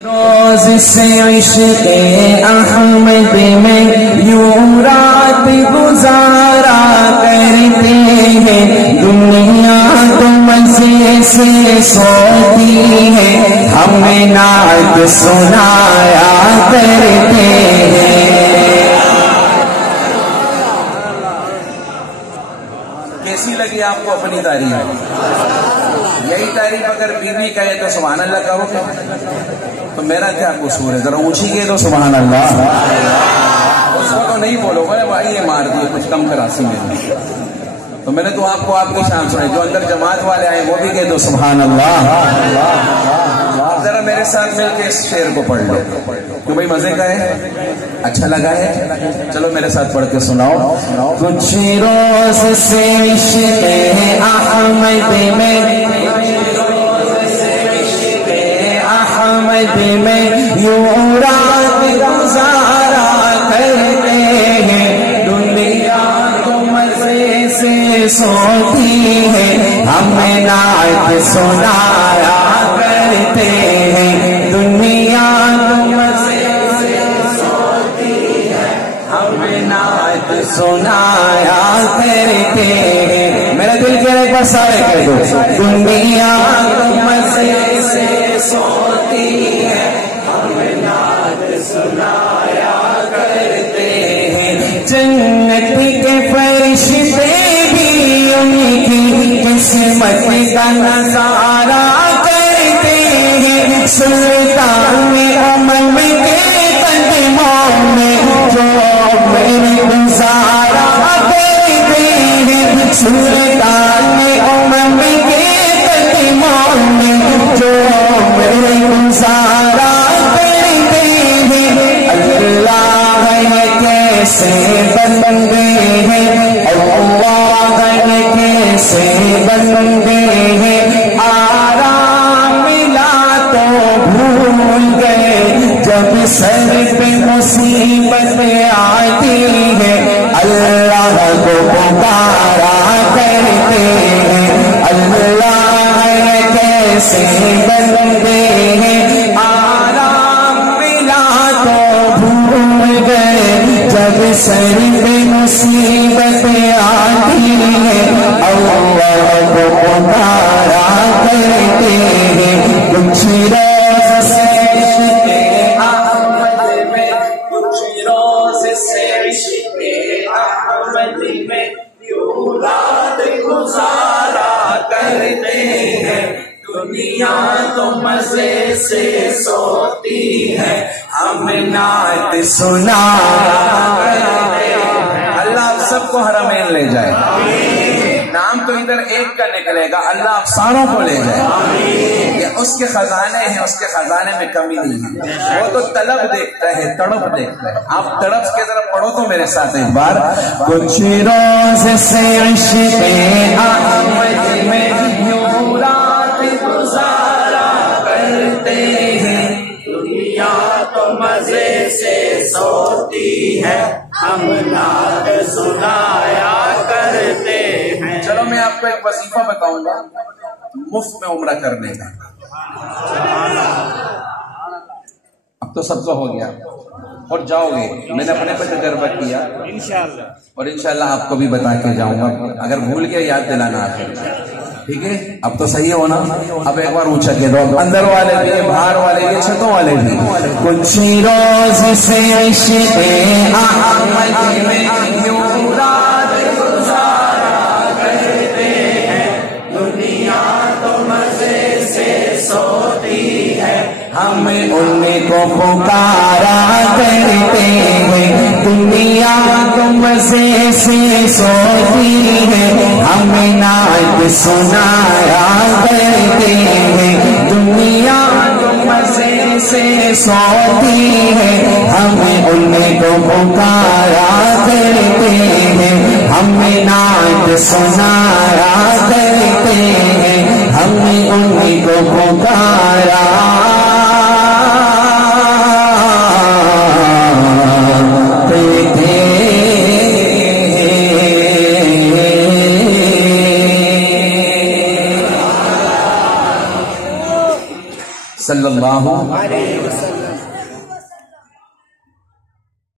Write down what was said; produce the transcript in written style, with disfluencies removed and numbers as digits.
روز سے عشق احمد میں یوں رات گزارا کرتے ہیں، دنیا تو مزے سے سوتی ہے، ہمیں نعت سنایا کرتے ہیں۔ کیسی لگی آپ کو اپنی تعریف؟ یہی تعریف اگر بیوی کہے تو سبحان اللہ کہو گے، تو میرا کیا قصور ہے؟ ذرا اونچی کہے تو سبحان اللہ، اس کو تو نہیں بولو گے بھائی یہ مار دیے کچھ کم کراسی میں، تو میں نے تو آپ کو آپ کی شان سنائی۔ جو اندر جماعت والے آئے وہ بھی کہہ دو سبحان اللہ۔ ذرا میرے ساتھ مل کے اس شعر کو پڑھ لو، تو بھائی مزے کا ہے، اچھا لگا ہے، چلو میرے ساتھ پڑھ کے سناؤ۔ کچھ روز سے عشق احمد میں، احمد میں یوں رات گزارا کرتے ہیں، دنیا تو مزے سے سوتی ہے، ہمیں نعت سنایا کرتے ہیں، دنیا تو مزے سے سوتی ہے، ہمیں نعت سنایا کرتے ہیں۔ میرا دل کہہ رہا ہے بس سارے کہہ دو، دنیا تو مزے سے سوتی ہے، ہمیں نعت سنایا کرتے ہیں، جنت کے فرشتے بھی ان کی قسمت کا نظارہ کرتے ہیں، سلطان امم کے قدموں میں جو میرے گزارا کرتے ہیں، سلطان امم کے قدموں میں جو میرے گزارا کرتے ہیں، اللہ کیسے بندے ہیں، اللہ کیسے بندے ہیں، آرام ملا تو بھول گئے، جب سر پہ مصیبت آتی ہے، اللہ کو پکارا کرتے ہیں، اللہ کیسے بندے ہیں، آرام ملا تو بھول گئے، جب سر پہ مصیبت آتی ہے، اللہ کو پکارا کرتے ہیں۔ کچھ روز سے عشق احمد میں، کچھ روز سے عشق احمد میں یوں رات گزارا کرتے ہیں، دنیا تو مزے سے سوتی ہے، ہم نعت سنایا کرتے ہیں۔ اللہ آپ سب کو حرمین لے جائے، نام تو ادھر ایک کا نکلے گا، اللہ آپ ساروں کو لے جائے، یہ اس کے خزانے ہیں، اس کے خزانے میں کمی نہیں ہے، وہ تو طلب دیکھتا ہے، تڑپ دیکھتا ہے۔ آپ تڑپ کے ذرا پڑھو تو میرے ساتھ ایک بار، کچھ روز سے عشق احمد میں یوں رات گزارا کرتے ہیں، دنیا تو مزے سے سوتی ہے، ہم نعت سنایا کرتے ہیں۔ چلو میں آپ کو ایک وظیفہ بتاؤں گا مفت میں عمرہ کرنے کا، اب تو سب کا ہو گیا اور جاؤ گے، میں نے اپنے پہ تجربہ کیا اور انشاءاللہ آپ کو بھی بتا کے جاؤں گا، اگر بھول گیا یاد دلانا آپ کو، ٹھیک ہے؟ اب تو صحیح ہونا، اب ایک بار اونچا کے دو، اندر والے بھی، باہر والے بھی، چھتوں والے بھی۔ کچھ روز سے عشق احمد میں یوں رات گزارا کرتے ہیں، دنیا تو مزے سے سوتی ہے، ہم ان کو پکارا کرتے ہیں، دنیا تو مزے سے سوتی ہے، ہم نعت سنایا کرتے ہیں، دنیا تو مزے سے سوتی ہے، ہم ان کو پکارا کرتے ہیں، ہم نعت سنایا کرتے ہیں، ہم ان کو پکارا صلی اللہ علیہ وسلم